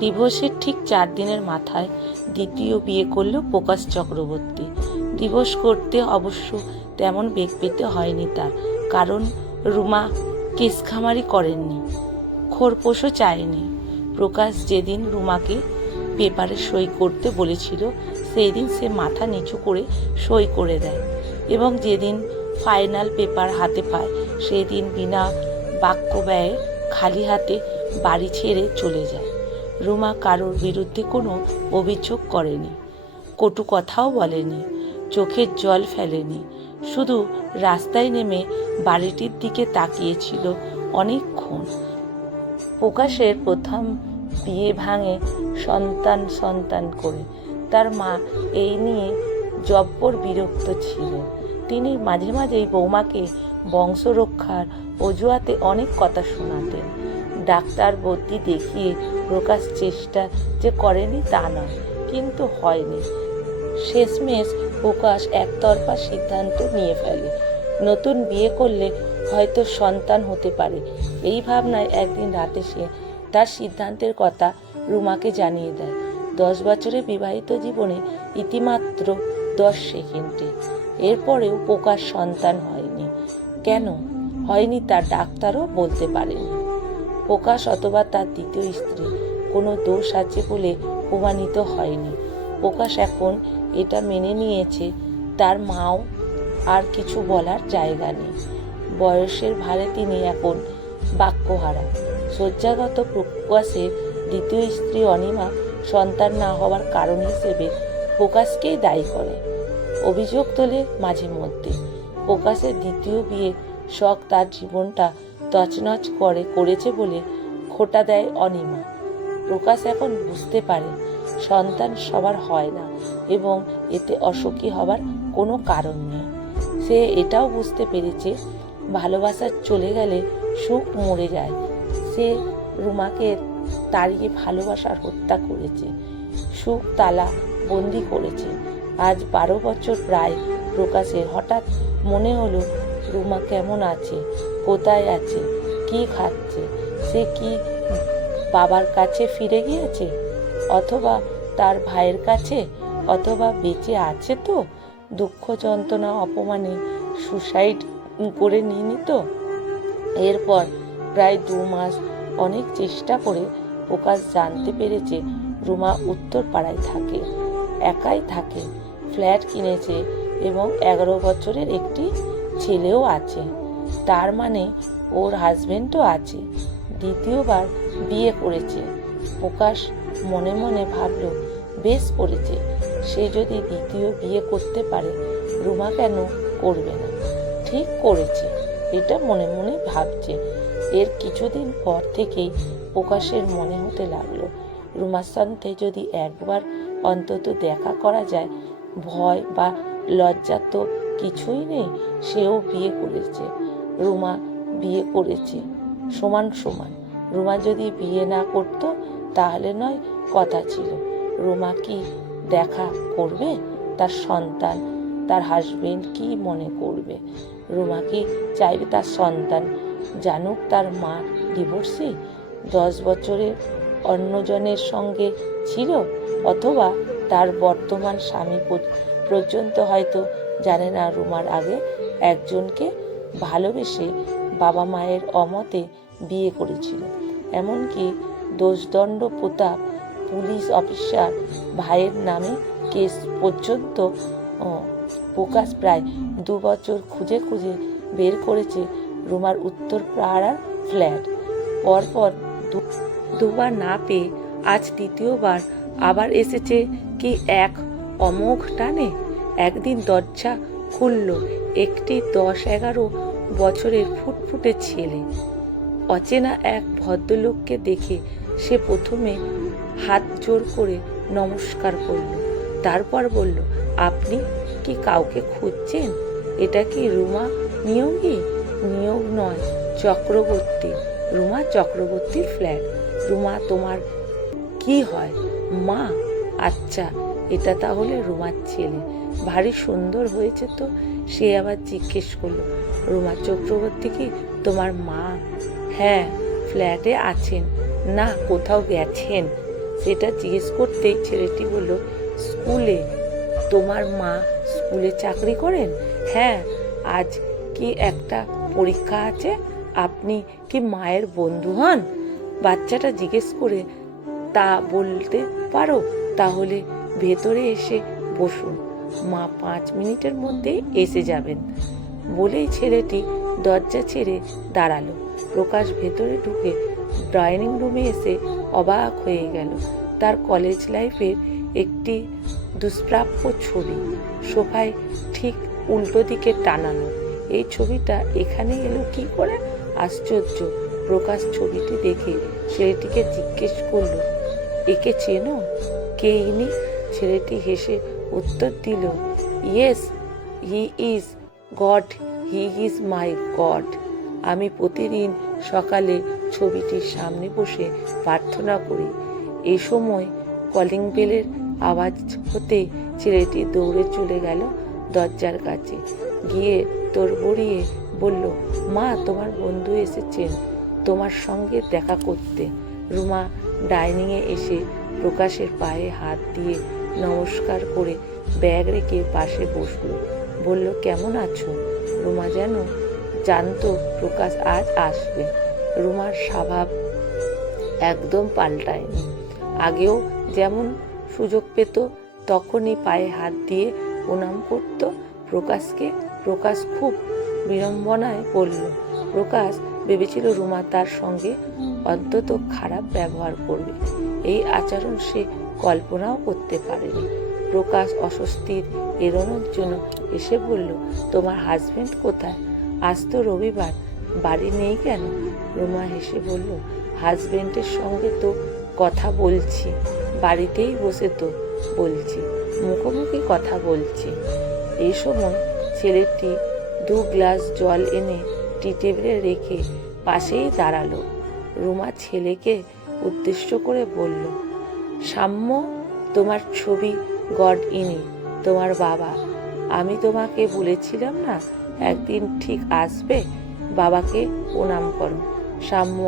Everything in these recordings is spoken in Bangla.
ডিভোর্সের ঠিক 4 দিনের মাথায় দ্বিতীয় বিয়ে করল প্রকাশ চক্রবর্তী। ডিভোর্স করতে অবশ্য তেমন বেগ পেতে হয়নি তার, কারণ রুমা কেসখামারি করেননি, খোরপোশও চায়নি। প্রকাশ যেদিন রুমাকে পেপারে সই করতে বলেছিল সেই দিন সে মাথা নিচু করে সই করে দেয়, এবং যেদিন ফাইনাল পেপার হাতে পায় সেই দিন বিনা বাক্য ব্যয়ে খালি হাতে বাড়ি ছেড়ে চলে যায়। রুমা কারোর বিরুদ্ধে কোনো অভিযোগ করেনি, কটু কথাও বলেনি, চোখের জল ফেলেনি, শুধু রাস্তায় নেমে বাড়িটির দিকে তাকিয়েছিল অনেকক্ষণ। প্রকাশের প্রথম বিয়ে ভাঙে সন্তান করে। তার মা এই নিয়ে জব্বর বিরক্ত ছিলেন। তিনি মাঝে মাঝেই বৌমাকে বংশরক্ষার অজুহাতে অনেক কথা শোনাতেন। ডাক্তার বদ্যি দেখিয়ে প্রকাশ চেষ্টা যে করেনি তা নয়, কিন্তু হয়নি। শেষমেশ প্রকাশ একতরফা সিদ্ধান্ত নিয়ে ফেলে, নতুন বিয়ে করলে হয়তো সন্তান হতে পারে। এই ভাবনায় একদিন রাতে সে তার সিদ্ধান্তের কথা রুমাকে জানিয়ে দেয়। 10 বছরের বিবাহিত জীবনে ইতিমাত্র 10 সেকেন্ডে। এরপরেও প্রকাশ সন্তান হয়নি। কেন হয়নি তা ডাক্তারও বলতে পারেনি। প্রকাশ অথবা তার দ্বিতীয় স্ত্রী কোনো দোষ আছে বলে প্রমাণিত হয়নি। প্রকাশ এখন এটা মেনে নিয়েছে, তার মাও আর কিছু বলার জায়গা নেই। বয়সের ভারে তিনি এখন বাক্যহারা। শয্যাগত প্রকাশের দ্বিতীয় স্ত্রী অনিমা সন্তান না হওয়ার কারণ হিসেবে প্রকাশকেই দায়ী করে, অভিযোগ তোলে মাঝে মধ্যে। প্রকাশের দ্বিতীয় বিয়ে শখ তার জীবনটা তছনছ করেছে বলে খোঁটা দেয় অনিমা। প্রকাশ এখন বুঝতে পারে সন্তান সবার হয় না এবং এতে অসুখী হবার কোনো কারণ নেই। সে এটাও বুঝতে পেরেছে ভালোবাসা চলে গেলে সুখ মরে যায়। সে রুমাকে তাড়িয়ে ভালোবাসার হত্যা করেছে, সুখ তালা বন্দি করেছে। আজ 12 বছর প্রায় প্রকাশের হঠাৎ মনে হলো রুমা কেমন আছে, কোথায় আছে, কি খাচ্ছে। সে কি বাবার কাছে ফিরে গিয়েছে, অথবা তার ভাইয়ের কাছে, অথবা বেঁচে আছে তো? দুঃখ যন্ত্রণা অপমানে সুসাইড করে নিয়ে তো? এরপর প্রায় 2 মাস অনেক চেষ্টা করে প্রকাশ জানতে পেরেছে রুমা উত্তরপাড়ায় থাকে, একাই থাকে, ফ্ল্যাট কিনেছে এবং 11 বছরের একটি ছেলেও আছে। তার মানে ওর হাজবেন্ডও আছে, দ্বিতীয়বার বিয়ে করেছে। প্রকাশ মনে মনে ভাবল, বেশ করেছে, সে যদি দ্বিতীয় বিয়ে করতে পারে রুমা কেন করবে না? ঠিক করেছে, এটা মনে মনে ভাবছে। এর কিছুদিন পর থেকেই প্রকাশের মনে হতে লাগলো রুমার সাথে যদি একবার অন্তত দেখা করা যায়। ভয় বা লজ্জা তো কিছুই নেই, সেও বিয়ে করেছে, রুমা বিয়ে করেছে, সমান সমান। রুমা যদি বিয়ে না করতো তাহলে নয় কথা ছিল, রুমা কি দেখা করবে? তার সন্তান, তার হাজবেন্ড কি মনে করবে? রুমা কি চাইবে তার সন্তান জানুক তার মা ডিভোর্সি, 10 বছরের অন্যজনের সঙ্গে ছিল? অথবা তার বর্তমান স্বামী পর্যন্ত হয়তো জানে না রুমার আগে একজনকে ভালোবেসে বাবা মায়ের অমতে বিয়ে করেছিল। এমনকি দোষদণ্ড প্রতাপ পুলিশ অফিসার ভাইয়ের নামে কেস পর্যন্ত। প্রকাশ প্রায় 2 বছর খুঁজে খুঁজে বের করেছে রুমার উত্তরপাড়ার ফ্ল্যাট। পরপর দুবার না পেয়ে আজ তৃতীয়বার আবার এসেছে কি এক অমোঘ টানে। একদিন দরজা খুলল একটি 10-11 বছরের ফুটফুটে ছেলে। অচেনা এক ভদ্রলোককে দেখে সে প্রথমে হাত জোর করে নমস্কার করল, তারপর বলল, আপনি কি কাউকে খুঁজছেন? এটা কি রুমা নিয়োগী? নিয়োগ নয়, চক্রবর্তী, রুমা চক্রবর্তীর ফ্ল্যাট। রুমা তোমার কি হয়? মা? আচ্ছা, এটা তাহলে রুমার ছেলে, ভারী সুন্দর হয়েছে তো। সে আবার জিজ্ঞেস করলো, রুমা চক্রবর্তী কি তোমার মা? হ্যাঁ, ফ্ল্যাটে আছেন। না, কোথাও গেছেন? সেটা জিজ্ঞেস করতেই ছেলেটি বলল, স্কুলে? তোমার মা স্কুলে চাকরি করেন? হ্যাঁ। আজ কি একটা পরীক্ষা আছে? আপনি কি মায়ের বন্ধু হন? বাচ্চাটা জিজ্ঞেস করে, তা বলতে পারো? তাহলে ভেতরে এসে বসুন, মা 5 মিনিটের মধ্যে এসে যাবেন। বলেই ছেলেটি দরজা ছেড়ে দাঁড়ালো। প্রকাশ ভেতরে ঢুকে ডাইনিং রুমে এসে অবাক হয়ে গেল। তার কলেজ লাইফের একটি দুষ্প্রাপ্য ছবি সোফায় ঠিক উল্টো দিকে টানানো। এই ছবিটা এখানে এলো কি করে? আশ্চর্য! প্রকাশ ছবিটি দেখে ছেলেটিকে জিজ্ঞেস করলো, একে চেনো? কে ইনি? ছেলেটি হেসে উত্তর দিল, yes, he is god, he is my god. আমি প্রতিদিন সকালে ছবিটির সামনে বসে প্রার্থনা করি। এই সময় কলিং বেলের আওয়াজ হতে ছেলেটি দৌড়ে চলে গেল দরজার কাছে, গিয়ে তোড়বড়িয়ে বলল, মা, তোমার বন্ধু এসেছেন তোমার সঙ্গে দেখা করতে। রুমা ডাইনিংয়ে এসে প্রকাশের পায়ে হাত দিয়ে নমস্কার করে ব্যাগ রেখে পাশে বসল। বলল, কেমন আছো? রুমা যেন জানতো প্রকাশ আজ আসবে। রুমার স্বভাব একদম পাল্টায়নি। আগেও যেমন সুযোগ পেত তখনই পায়ে হাত দিয়ে প্রণাম করত প্রকাশকে। প্রকাশ খুব বিড়ম্বনায় বলল। প্রকাশ ভেবেছিল রুমা তার সঙ্গে অন্তত খারাপ ব্যবহার করবে। এই আচরণ সে কল্পনাও করতে পারেনি। প্রকাশ অস্বস্তির এড়ানোর জন্য এসে বলল, তোমার হাজবেন্ড কোথায়? আজ তো রবিবার, বাড়ি নেই কেন? রুমা হেসে বলল, হাজবেন্ডের সঙ্গে তো কথা বলছি, বাড়িতেই বসে তো বলছি, মুখোমুখি কথা বলছি। এই সময় ছেলেটি 2 গ্লাস জল এনে টি টেবিলে রেখে পাশেই দাঁড়ালো। রুমা ছেলেকে উদ্দেশ্য করে বলল, সাম্য, তোমার ছবি গড ইনি তোমার বাবা। আমি তোমাকে বলেছিলাম না একদিন ঠিক আসবে? বাবাকে প্রণাম করো। সাম্য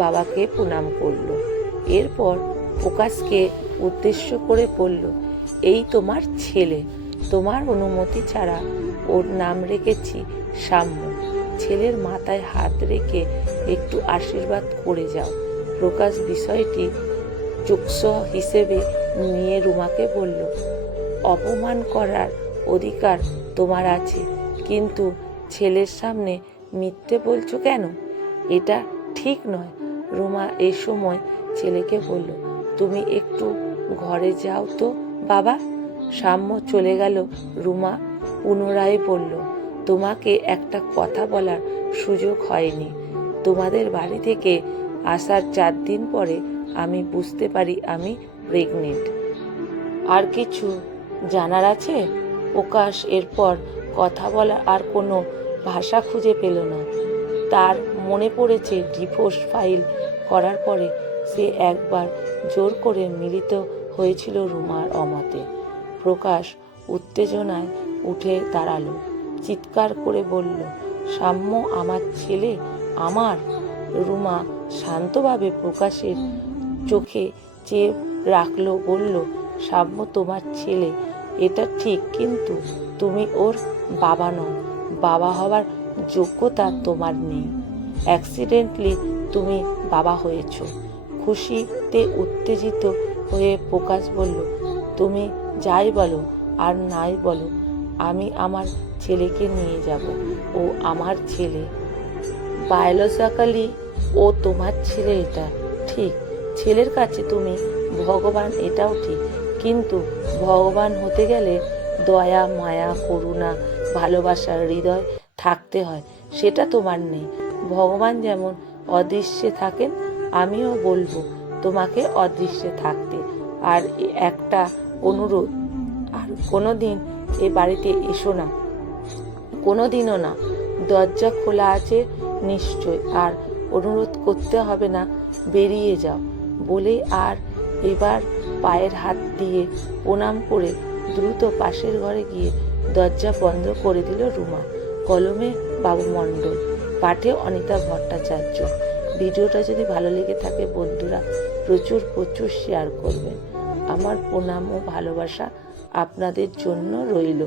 বাবাকে প্রণাম করল। এরপর প্রকাশকে উদ্দেশ্য করে বলল, এই তোমার ছেলে, তোমার অনুমতি ছাড়া ওর নাম রেখেছি সাম্য। ছেলের মাথায় হাত রেখে একটু আশীর্বাদ করে যাও। প্রকাশ বিষয়টি যুক্স হিসেবে নিয়ে রুমাকে বলল, অপমান করার অধিকার তোমার আছে, কিন্তু ছেলের সামনে মিথ্যে বলছো কেন? এটা ঠিক নয়। রুমা এই সময় ছেলেকে বলল, তুমি একটু ঘরে যাও তো বাবা। সাম্য চলে গেল। রুমা পুনরায় বলল, তোমাকে একটা কথা বলার সুযোগ হয়নি। তোমাদের বাড়ি থেকে আসার 4 দিন পরে আমি বুঝতে পারি আমি প্রেগনেন্ট। আর কিছু জানার আছে? প্রকাশ এরপর কথা বলার আর কোনো ভাষা খুঁজে পেল না। তার মনে পড়েছে ডিভোর্স ফাইল করার পরে সে একবার জোর করে মিলিত হয়েছিল রুমার অমতে। প্রকাশ উত্তেজনায় উঠে দাঁড়ালো, চিৎকার করে বলল, সাম্য আমার ছেলে, আমার। রুমা শান্তভাবে প্রকাশের চোখে চেয়ে রাখলো, বলল, সাম্য তোমার ছেলে, এটা ঠিক, কিন্তু তুমি ওর বাবা নও। বাবা হওয়ার যোগ্যতা তোমার নেই। অ্যাক্সিডেন্টলি তুমি বাবা হয়েছ। খুশিতে উত্তেজিত হয়ে প্রকাশ বলল, তুমি যাই বলো আর নাই বলো, আমি আমার ছেলেকে নিয়ে যাব। ও আমার ছেলে। বায়োলজিক্যালি ও তোমার ছেলে, এটা ঠিক। ছেলের কাছে তুমি ভগবান, এটাও ঠিক, কিন্তু ভগবান হতে গেলে দয়া, মায়া, করুণা, ভালোবাসার হৃদয় থাকতে হয়। সেটা তোমার নেই। ভগবান যেমন অদৃশ্যে থাকেন, আমিও বলবো তোমাকে অদৃশ্যে থাকতে। আর একটা অনুরোধ, আর কোনোদিন এ বাড়িতে এসো না, কোনোদিনও না। দরজা খোলা আছে নিশ্চয়, আর অনুরোধ করতে হবে না, বেরিয়ে যাও। বলে আর এবার পায়ের হাত দিয়ে প্রণাম করে দ্রুত পাশের ঘরে গিয়ে দরজা বন্ধ করে দিল রুমা। কলমে বাবু মণ্ডল, পাঠে অনিতা ভট্টাচার্য, ভিডিওটা যদি ভালো লেগে থাকে বন্ধুরা প্রচুর প্রচুর শেয়ার করবেন। আমার প্রণাম ও ভালোবাসা আপনাদের জন্য রইল।